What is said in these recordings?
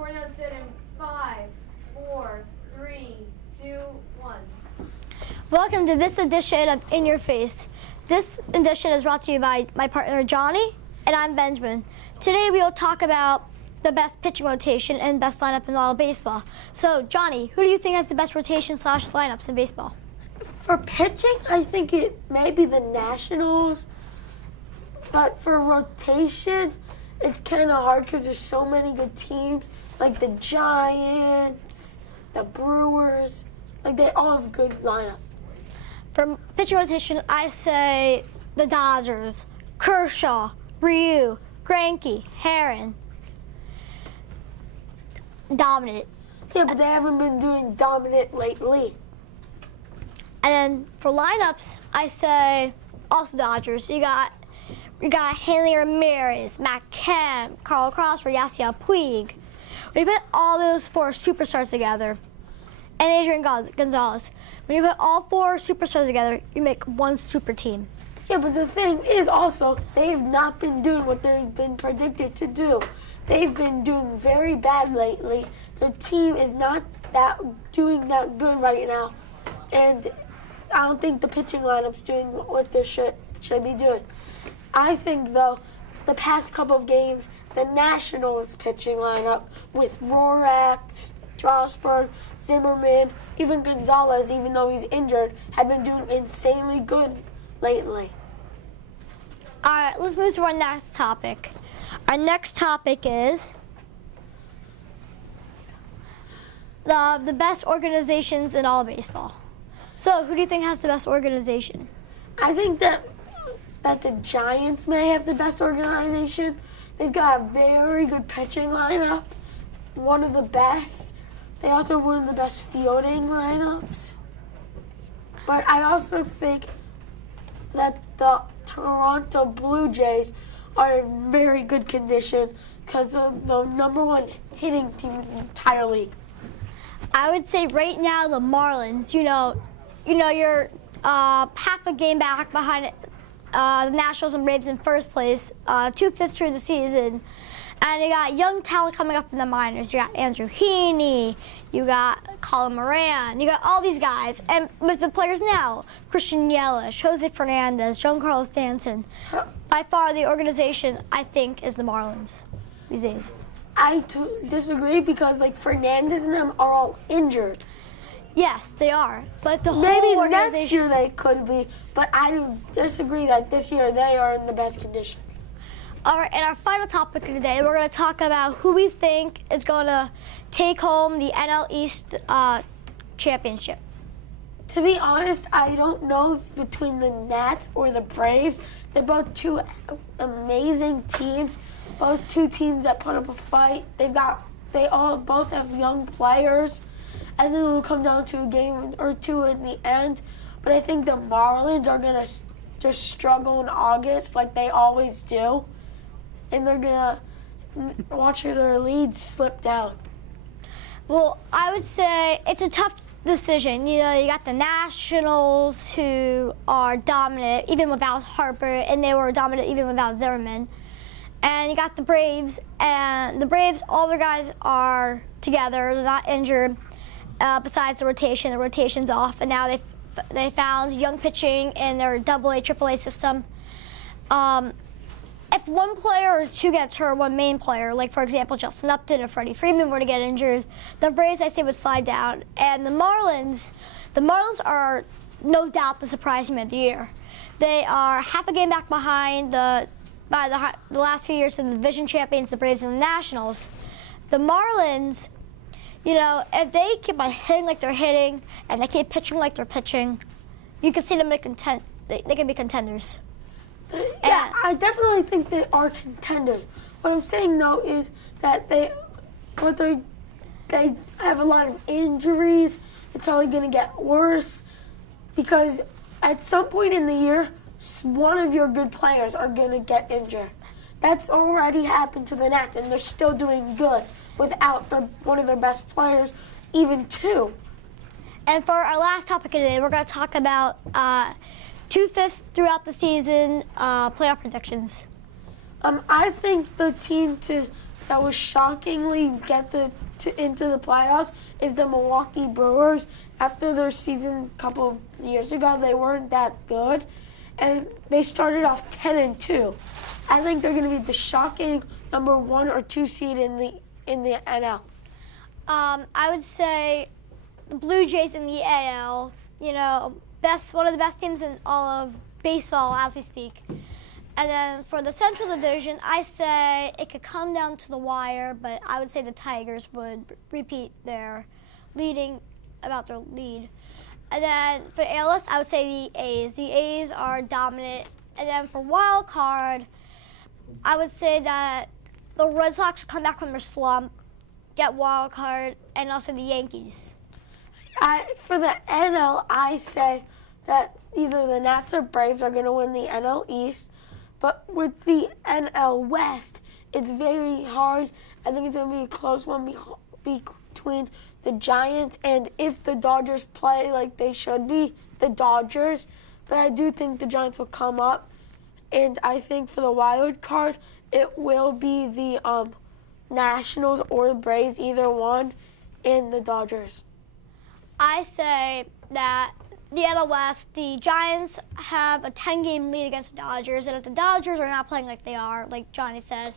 recording on set in 5, 4, 3, 2, 1. Welcome to this edition of In Your Face. This edition is brought to you by my partner Johnny, and I'm Benjamin. Today we will talk about the best pitching rotation and best lineup in all of baseball. So, Johnny, who do you think has the best rotation / lineups in baseball? For pitching, I think it may be the Nationals. But for rotation, it's kind of hard because there's so many good teams, like the Giants, the Brewers. Like, they all have good lineup. For pitching rotation, I say the Dodgers, Kershaw, Ryu, Greinke, Herron. Dominant. Yeah, but they haven't been doing dominant lately. And then for lineups, I say also Dodgers. You got Hanley Ramirez, Matt Kemp, Carl Crosford, Yasiel Puig. When you put all those four superstars together, and Adrian Gonzalez, when you put all four superstars together, you make one super team. Yeah, but the thing is also, they've not been doing what they've been predicted to do. They've been doing very bad lately. Their team is not doing that good right now. And I don't think the pitching lineup's doing what they should be doing. I think, though, the past couple of games, the Nationals pitching lineup with Rorax, Strasburg, Zimmerman, even Gonzalez, even though he's injured, have been doing insanely good lately. All right, let's move to our next topic. Our next topic is the best organizations in all of baseball. So, who do you think has the best organization? I think that the Giants may have the best organization. They've got a very good pitching lineup, one of the best. They also have one of the best fielding lineups. But I also think that the Toronto Blue Jays are in very good condition because they're the number one hitting team in the entire league. I would say right now the Marlins. You're half a game back behind the Nationals and Braves in first place, 2/5 through the season. And you got young talent coming up in the minors. You got Andrew Heaney, you got Colin Moran, you got all these guys. And with the players now, Christian Yelich, Jose Fernandez, Giancarlo Stanton. By far the organization, I think, is the Marlins these days. I disagree because, like, Fernandez and them are all injured. Yes, they are. But the Maybe whole organization... next year they could be, but I disagree that this year they are in the best condition. All right, and our final topic of the day, we're going to talk about who we think is going to take home the NL East championship. To be honest, I don't know between the Nats or the Braves. They're both two amazing teams, both two teams that put up a fight. Both have young players, and then it'll come down to a game or two in the end. But I think the Marlins are going to just struggle in August like they always do. And they're going to watch their leads slip down. Well, I would say it's a tough decision. You got the Nationals, who are dominant even without Harper, and they were dominant even without Zimmerman. And you got the Braves, and the Braves, all their guys are together. They're not injured. Besides the rotation's off, and now they found young pitching in their AA, AAA system. If one player or two gets hurt, one main player, like for example Justin Upton or Freddie Freeman were to get injured, the Braves I say would slide down. And the Marlins are no doubt the surprise team of the year. They are half a game back behind the last few years of the division champions, the Braves and the Nationals. The Marlins, if they keep on hitting like they're hitting and they keep pitching like they're pitching, you can see them they can be contenders. Yeah, I definitely think they are contenders. What I'm saying, though, is that they have a lot of injuries. It's only going to get worse because at some point in the year, one of your good players are going to get injured. That's already happened to the Nats, and they're still doing good without one of their best players, even two. And for our last topic of the day, we're going to talk about 2/5 throughout the season playoff predictions. I think the team to that will shockingly get into the playoffs is the Milwaukee Brewers. After their season a couple of years ago, they weren't that good, and they started off 10-2. I think they're going to be the shocking number 1 or 2 seed in the NL. I would say the Blue Jays in the AL. One of the best teams in all of baseball as we speak. And then for the Central Division, I say it could come down to the wire, but I would say the Tigers would repeat their lead. And then for ALS, I would say the A's. The A's are dominant. And then for wild card, I would say that the Red Sox come back from their slump, get wild card, and also the Yankees. For the NL, I say that either the Nats or Braves are going to win the NL East. But with the NL West, it's very hard. I think it's going to be a close one between the Giants and if the Dodgers play like they should be, the Dodgers. But I do think the Giants will come up. And I think for the wild card, it will be the Nationals or the Braves, either one, and the Dodgers. I say that the NL West, the Giants have a 10-game lead against the Dodgers, and if the Dodgers are not playing like they are, like Johnny said,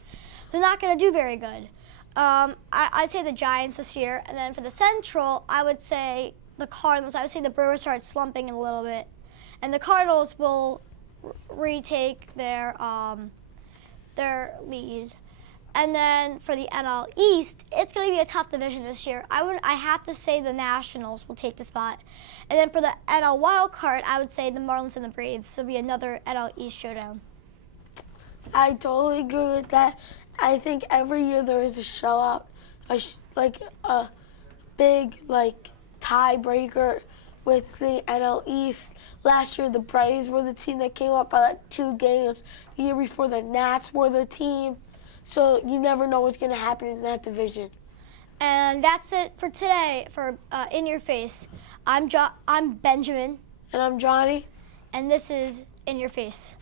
they're not going to do very good. I'd say the Giants this year, and then for the Central, I would say the Cardinals. I would say the Brewers started slumping in a little bit, and the Cardinals will retake their lead. And then for the NL East, it's going to be a tough division this year. I have to say the Nationals will take the spot. And then for the NL wild card, I would say the Marlins and the Braves. There'll be another NL East showdown. I totally agree with that. I think every year there is a showout, a big tiebreaker with the NL East. Last year, the Braves were the team that came up by 2 games. The year before, the Nats were the team. So you never know what's going to happen in that division. And that's it for today for In Your Face. I'm Benjamin. And I'm Johnny. And this is In Your Face.